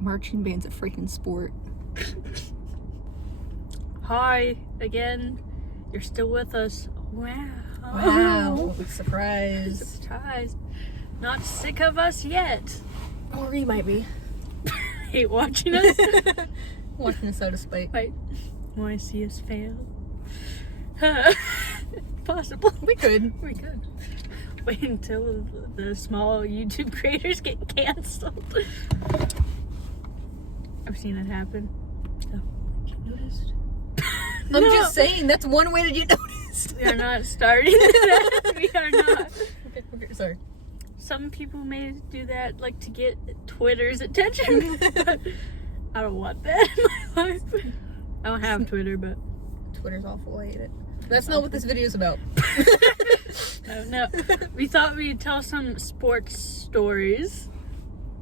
Marching band's a freaking sport. Hi again. You're still with us. Wow. Wow. Surprise. Surprise. Not sick of us yet. Or you might be. Hate watching us. Watching us out of spite. Wait. Want to see us fail? Possible. We could. We could. Wait until the small YouTube creators get canceled. I've seen it happen. So, you noticed? I'm just saying, that's one way to get noticed. We are not starting that. We are not. Okay, sorry. Some people may do that, like, to get Twitter's attention. But I don't want that in my life. I don't have Twitter, but... Twitter's awful, I hate it. That's not what this video is about. No. We thought we'd tell some sports stories.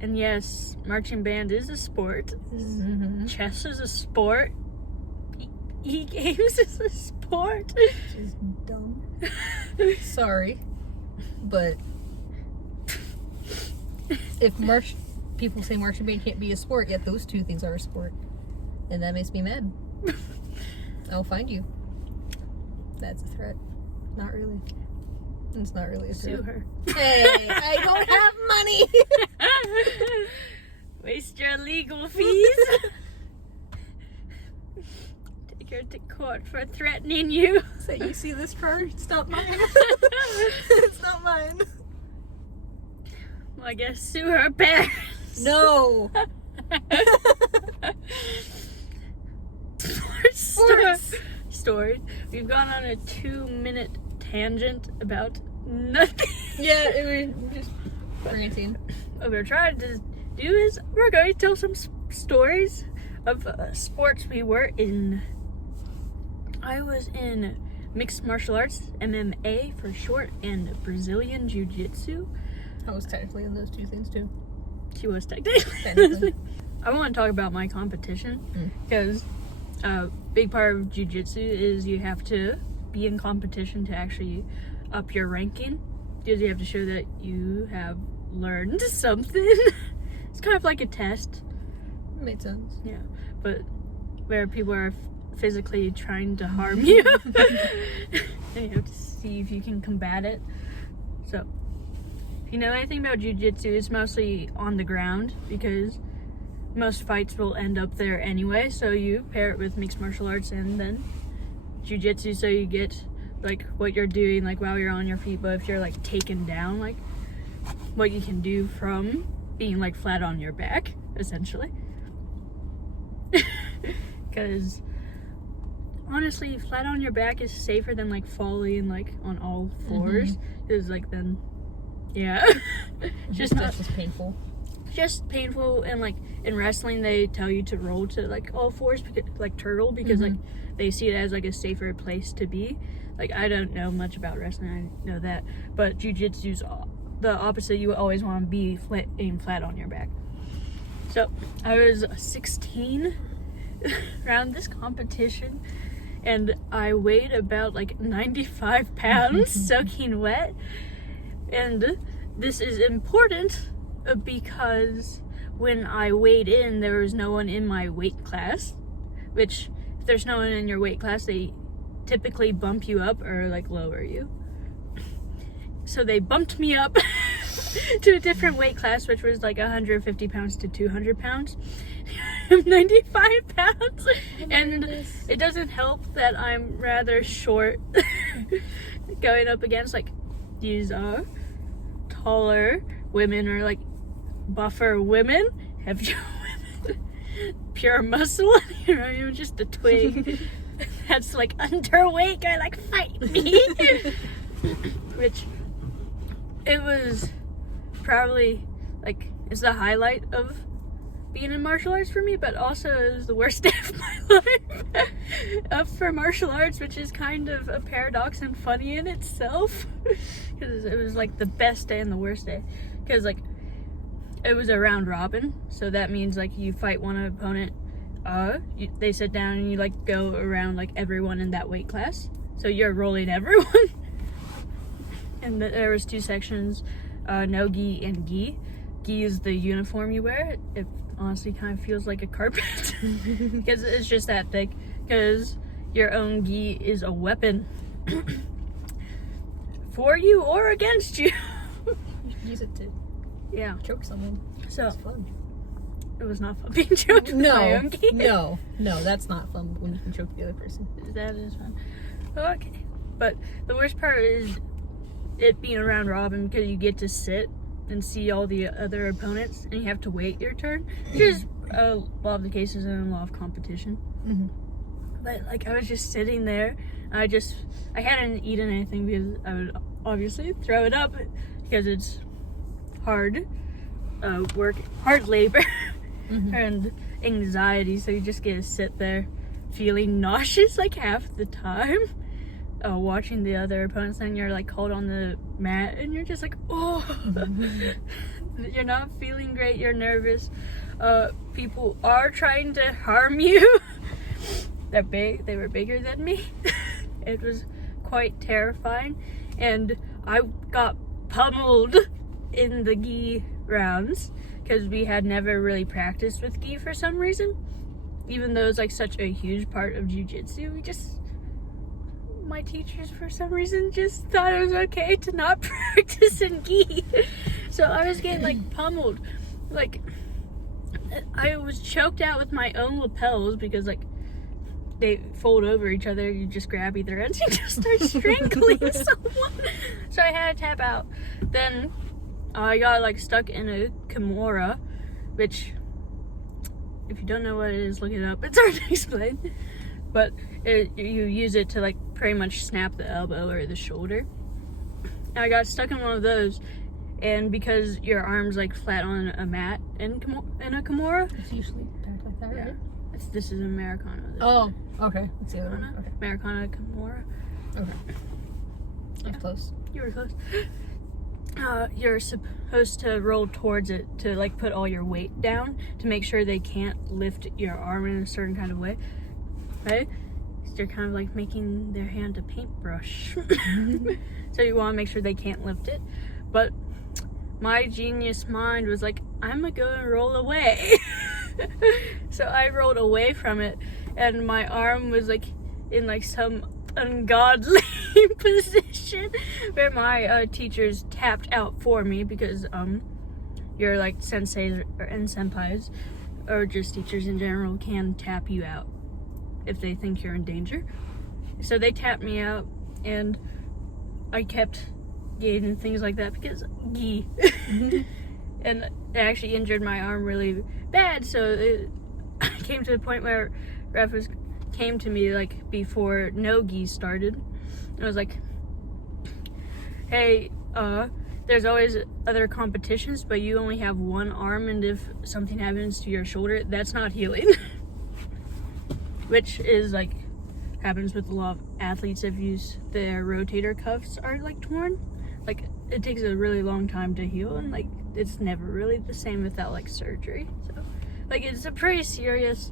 And yes, marching band is a sport. Mm-hmm. Chess is a sport. E-games is a sport. Which is dumb. Sorry. But if people say marching band can't be a sport, yet those two things are a sport. And that makes me mad. I'll find you. That's a threat. Not really. It's not really a threat. Sue her. Hey, I don't have money! Waste your legal fees. Take her to court for threatening you. Say, you see this card? It's not mine. It's not mine. Well, I guess sue her parents. No! Sports. Story. We've gone on a 2-minute tangent about nothing. Yeah, we're just ranting. What we're trying to do is we're going to tell some stories of sports we were in. I was in mixed martial arts, MMA for short, and Brazilian Jiu-Jitsu. I was technically in those two things too. She was technically. I want to talk about my competition because a big part of jiu-jitsu is you have to be in competition to actually up your ranking, because you have to show that you have learned something. It's kind of like a test. Made sense. Yeah, but where people are physically trying to harm you, and you have to see if you can combat it. So, if you know anything about jiu-jitsu, it's mostly on the ground because most fights will end up there anyway, so you pair it with mixed martial arts and then jiu-jitsu, so you get like what you're doing like while you're on your feet, but if you're like taken down, like what you can do from being like flat on your back, essentially. Because honestly, flat on your back is safer than like falling like on all fours, because like then That's just painful. Just painful. And like in wrestling they tell you to roll to like all fours, like turtle, because like they see it as like a safer place to be. Like, I don't know much about wrestling, I know that, but jiu-jitsu's the opposite. You always want to be aimed flat on your back. So I was 16 around this competition, and I weighed about like 95 pounds soaking wet. And this is important because when I weighed in, there was no one in my weight class, which if there's no one in your weight class, they typically bump you up or like lower you. So they bumped me up to a different weight class, which was like 150 pounds to 200 pounds. I'm 95 pounds, and it doesn't help that I'm rather short going up against like these taller women, or like buffer women, heavier women, pure muscle. You know, I'm just a twig that's like underweight guy, like, fight me. Which it was probably like, it's the highlight of being in martial arts for me, but also it was the worst day of my life for martial arts, which is kind of a paradox and funny in itself, because it was like the best day and the worst day, because like it was a round robin, so that means like you fight one opponent, they sit down and you like go around like everyone in that weight class, so you're rolling everyone. And there was two sections, no gi and gi. gi is the uniform you wear. It honestly kind of feels like a carpet because it's just that thick. Because your own gi is a weapon for you or against you. You should use it to choke someone. So It's fun. it was not fun being choked with my own gi. No, that's not fun when you can choke the other person. That is fun. Okay. But the worst part is it being a round robin because you get to sit and see all the other opponents and you have to wait your turn. Which is a lot of the cases in a lot of competition. Mm-hmm. But like I was just sitting there. I hadn't eaten anything because I would obviously throw it up because it's hard work, hard labor, and anxiety. So you just get to sit there feeling nauseous like half the time, watching the other opponents, and you're like called on the mat and you're just like, oh, you're not feeling great, you're nervous. People are trying to harm you. They're big, they were bigger than me. It was quite terrifying, and I got pummeled in the gi rounds because we had never really practiced with gi for some reason. Even though it's like such a huge part of jiu-jitsu, my teachers for some reason just thought it was okay to not practice in gi. So I was getting like pummeled. Like I was choked out with my own lapels because like they fold over each other. You just grab either end and just start strangling someone. So I had to tap out. Then I got like stuck in a kimura, which if you don't know what it is, look it up. It's hard to explain. But you use it to like pretty much snap the elbow or the shoulder. I got stuck in one of those, and because your arm's like flat on a mat in a kimura. It's usually packed like that, right? This is an Americana. Oh, okay. That's the other one. Okay. Americana kimura. Okay. That's close. You were close. You're supposed to roll towards it to like put all your weight down to make sure they can't lift your arm in a certain kind of way, right? So you're kind of like making their hand a paintbrush. So you want to make sure they can't lift it. But my genius mind was like, I'm gonna go and roll away. So I rolled away from it, and my arm was like in like some ungodly position where my teachers tapped out for me because your like senseis and senpais or just teachers in general can tap you out if they think you're in danger. So they tapped me out, and I kept getting things like that because gi. And it actually injured my arm really bad, so I came to the point where ref came to me like before no gi started. I was like, hey, there's always other competitions, but you only have one arm, and if something happens to your shoulder, that's not healing. Which is like happens with a lot of athletes if their rotator cuffs are like torn. Like it takes a really long time to heal, and like it's never really the same without like surgery. So like it's a pretty serious.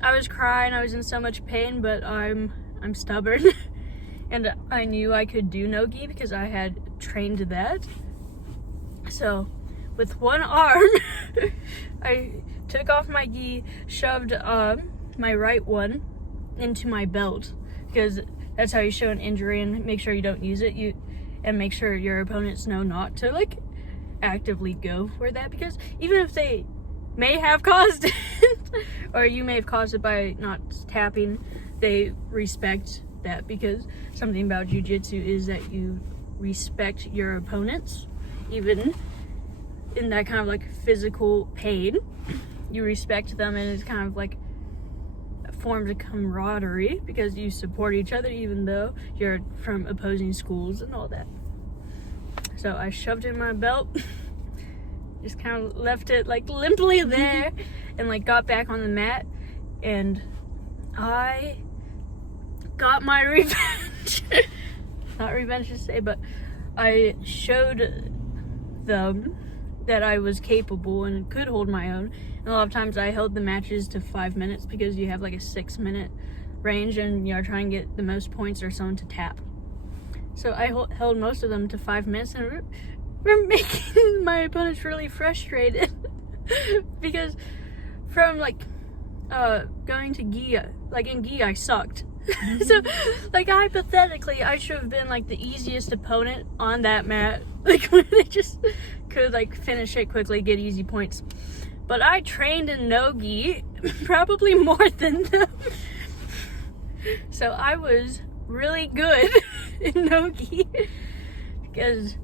I was crying, I was in so much pain, but I'm stubborn. And I knew I could do no gi because I had trained that. So with one arm, I took off my gi, shoved my right one into my belt, because that's how you show an injury and make sure you don't use it. And make sure your opponents know not to like actively go for that, because even if they may have caused it or you may have caused it by not tapping, they respect that, because something about jiu-jitsu is that you respect your opponents even in that kind of like physical pain. You respect them, and it's kind of like forms a camaraderie because you support each other even though you're from opposing schools and all that. So I shoved it in my belt, just kind of left it like limply there, and like got back on the mat, and I got my revenge. Not revenge to say, but I showed them that I was capable and could hold my own. And a lot of times I held the matches to 5 minutes because you have like a 6-minute range, and you're trying to get the most points or someone to tap. So I held most of them to 5 minutes, and from making my opponents really frustrated. Because from like going to gi, like in gi I sucked. So like hypothetically I should have been like the easiest opponent on that mat, like when they just could like finish it quickly, get easy points. But I trained in no gi probably more than them. So I was really good in no gi because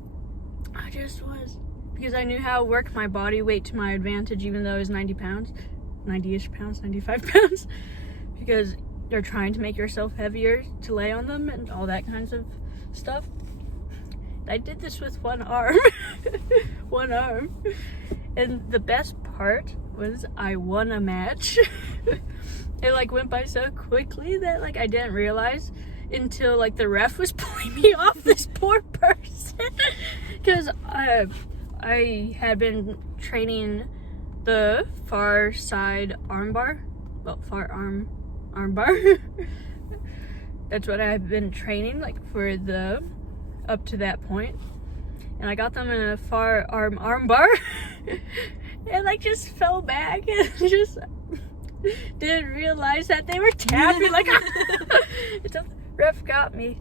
I just was, because I knew how to work my body weight to my advantage, even though I was 90 pounds, 90-ish pounds, 95 pounds, because they're trying to make yourself heavier to lay on them and all that kinds of stuff. I did this with one arm. One arm. And the best part was I won a match. It like went by so quickly that like I didn't realize until like the ref was pulling me off this poor person. Because I had been training the far side armbar. Well, far arm bar. That's what I've been training like for the up to that point. And I got them in a far arm bar and like just fell back and just didn't realize that they were tapping like the ref got me.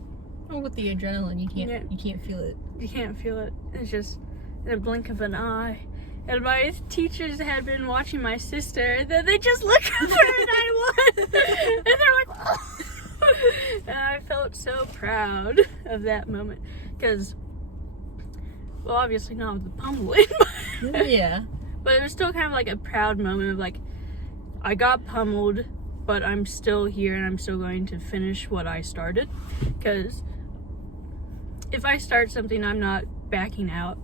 Oh, with the adrenaline, you can't feel it. You can't feel it. It's just in a blink of an eye. And my teachers had been watching my sister, and then they just looked at her and I won. And they're like, oh. And I felt so proud of that moment. Because, well, obviously not with the pummeling. Yeah. But it was still kind of like a proud moment of like, I got pummeled, but I'm still here and I'm still going to finish what I started. Because if I start something, I'm not backing out.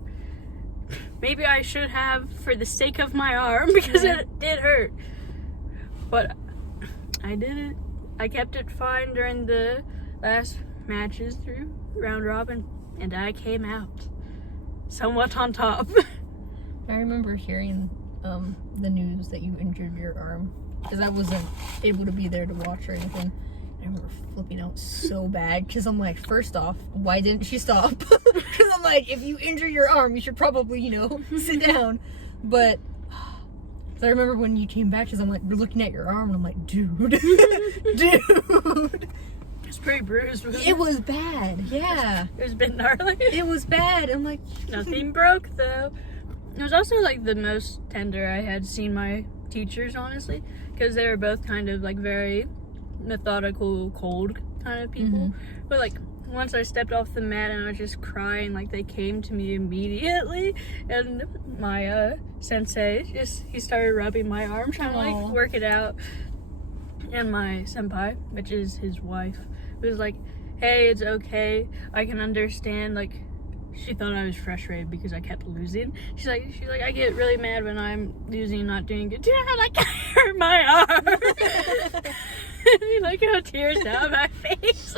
Maybe I should have for the sake of my arm, because it did hurt. But I didn't. I kept it fine during the last matches through round robin, and I came out somewhat on top. I remember hearing the news that you injured your arm, because I wasn't able to be there to watch or anything. I remember flipping out so bad, because I'm like, first off, why didn't she stop? Because I'm like, if you injure your arm, you should probably, sit down. But I remember when you came back, because I'm like, we're looking at your arm, and I'm like, dude, dude. It's pretty bruised. It was bad, yeah. It was a bit gnarly. It was bad. I'm like, nothing broke though. It was also like the most tender I had seen my teachers, honestly, because they were both kind of like very methodical, cold kind of people. Mm-hmm. But like once I stepped off the mat and I was just crying, like they came to me immediately, and my sensei he started rubbing my arm, trying to like work it out. And my senpai, which is his wife, was like, hey, it's okay, I can understand. Like, she thought I was frustrated because I kept losing. She's like, I get really mad when I'm losing, not doing good. Do you know how like I hurt my arm? Like how tears down my face.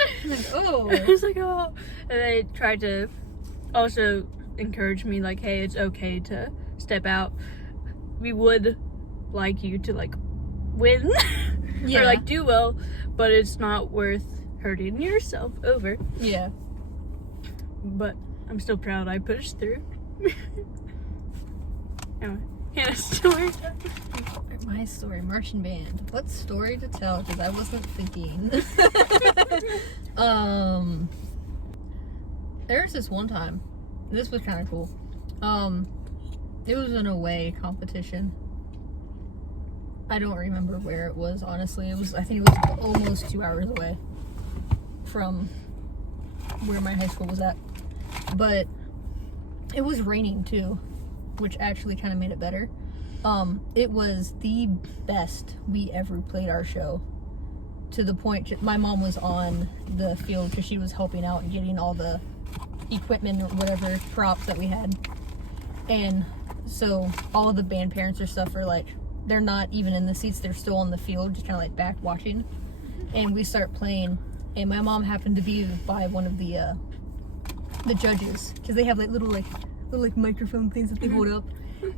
Oh. I was like, oh. And they tried to also encourage me, like, hey, it's okay to step out. We would like you to like win or like do well, but it's not worth hurting yourself over. Yeah. But I'm still proud I pushed through. Anyway, Hannah's story. My story, marching band. What story to tell? Because I wasn't thinking. There was this one time. This was kind of cool. It was an away competition. I don't remember where it was, honestly. I think it was almost 2 hours away from where my high school was at. But it was raining too, which actually kind of made it better. It was the best we ever played our show, to the point my mom was on the field because she was helping out and getting all the equipment or whatever props that we had. And so all of the band parents or stuff are like, they're not even in the seats, they're still on the field, just kind of like back watching. And we start playing, and my mom happened to be by one of the judges, because they have like little microphone things that they hold up.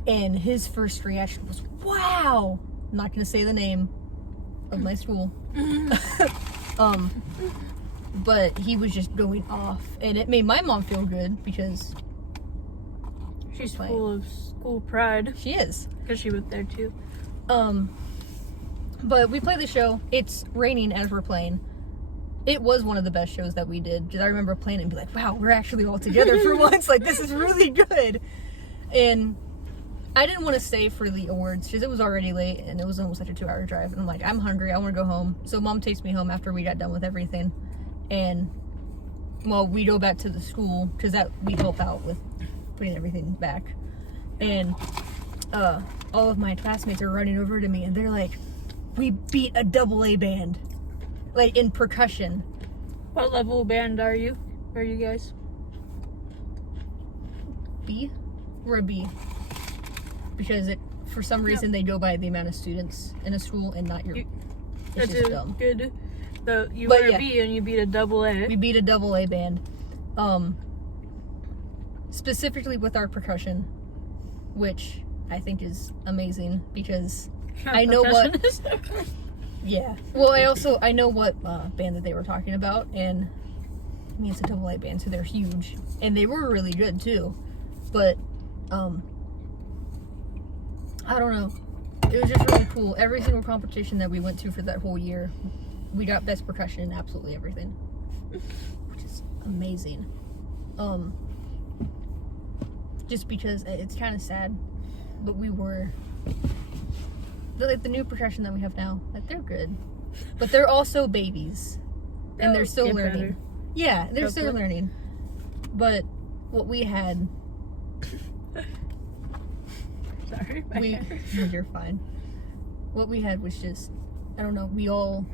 And his first reaction was, wow! I'm not gonna say the name of my school. But he was just going off, and it made my mom feel good, because She's full of school pride. She is. Because she went there too. But we play the show. It's raining as we're playing. It was one of the best shows that we did. Because I remember playing it and be like, wow, we're actually all together for once. Like, this is really good. And I didn't want to stay for the awards because it was already late and it was almost like a 2-hour drive. And I'm like, I'm hungry. I want to go home. So Mom takes me home after we got done with everything. And, well, we go back to the school because we help out with putting everything back. And all of my classmates are running over to me and they're like, we beat a AA band. Like, in percussion. What level band are you? Are you guys? B? We're a B. Because for some reason they go by the amount of students in a school and not your... That's just dumb. Good. You were a B and you beat a AA. We beat a AA band. Specifically with our percussion, which I think is amazing because I know what... Yeah. Well, I know what band that they were talking about, and I mean, it's a AA band, so they're huge. And they were really good, too. But, I don't know. It was just really cool. Every single competition that we went to for that whole year, we got best percussion in absolutely everything. Which is amazing. Just because it's kind of sad, but we were... Like the new percussion that we have now, like they're good, but they're also babies, and they're still learning. Better. Yeah, they're still learning. But what we had, sorry, you're fine. What we had was just, I don't know. We all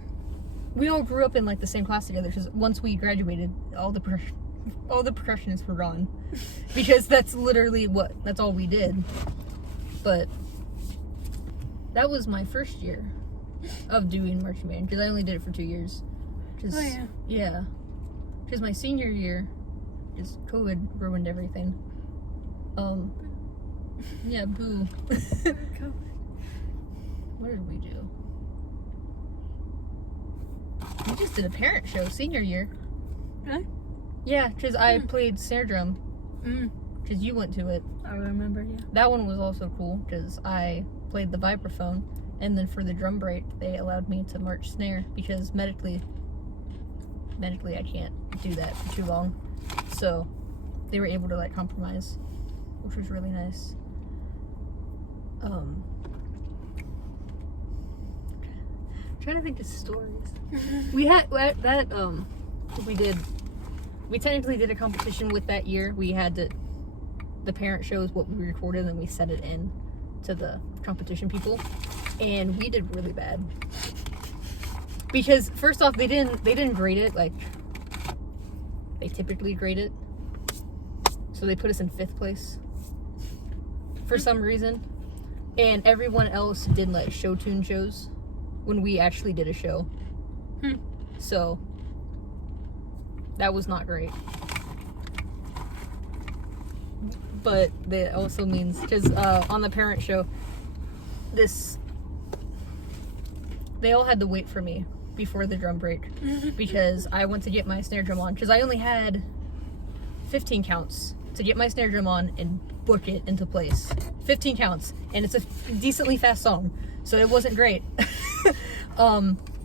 grew up in like the same class together. Because once we graduated, all the percussionists were gone, because that's literally that's all we did. But that was my first year of doing marching band, because I only did it for 2 years. Oh, yeah. Yeah. Because my senior year, because COVID ruined everything. Yeah, boo. What did we do? We just did a parent show senior year. Really? Yeah, because I played snare drum. Because you went to it. I remember, yeah. That one was also cool, because I played the vibraphone, and then for the drum break they allowed me to march snare because medically I can't do that for too long, so they were able to like compromise, which was really nice. Trying to think of stories. We technically did a competition with that year. We had the parent shows what we recorded and we set it in to the competition people, and we did really bad because first off they didn't grade it like they typically grade it, so they put us in 5th place for some reason, and everyone else did like show tune shows when we actually did a show. So that was not great. But that also means, because on the parent show, they all had to wait for me before the drum break because I went to get my snare drum on, because I only had 15 counts to get my snare drum on and book it into place. 15 counts, and it's a decently fast song, so it wasn't great.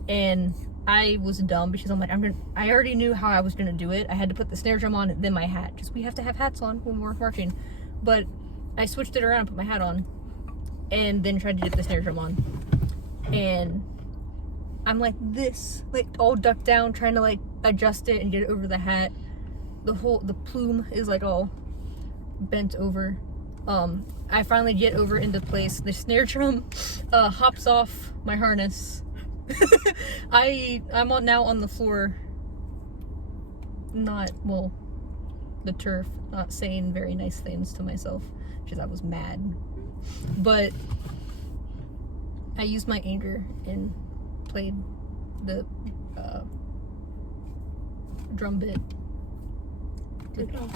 And I was dumb because I'm like, I already knew how I was gonna do it. I had to put the snare drum on, then my hat, because we have to have hats on when we're marching. But I switched it around, put my hat on, and then tried to get the snare drum on. And I'm like this, like all ducked down, trying to like adjust it and get it over the hat. The plume is like all bent over. I finally get over into place. The snare drum hops off my harness. I'm now on the floor, the turf, not saying very nice things to myself because I was mad. But I used my anger and played the drum bit.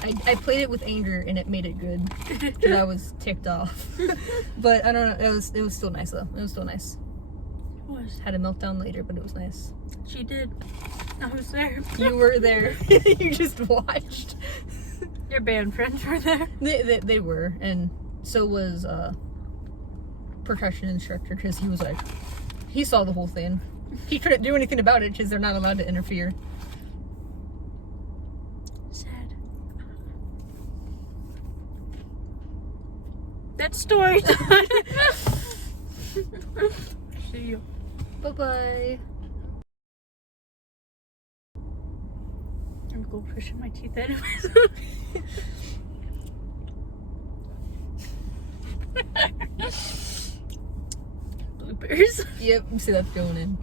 I played it with anger and it made it good because I was ticked off. But I don't know, it was still nice though. It was still nice. Had a meltdown later, but it was nice. She did. I was there. You were there. You just watched. Your band friends were there? They were, and so was percussion instructor, because he was like, he saw the whole thing. He couldn't do anything about it because they're not allowed to interfere. Sad. That's story time. See you. Bye-bye. I'm goldfish in my teeth anyways. Bloopers. Yep, see that's going in.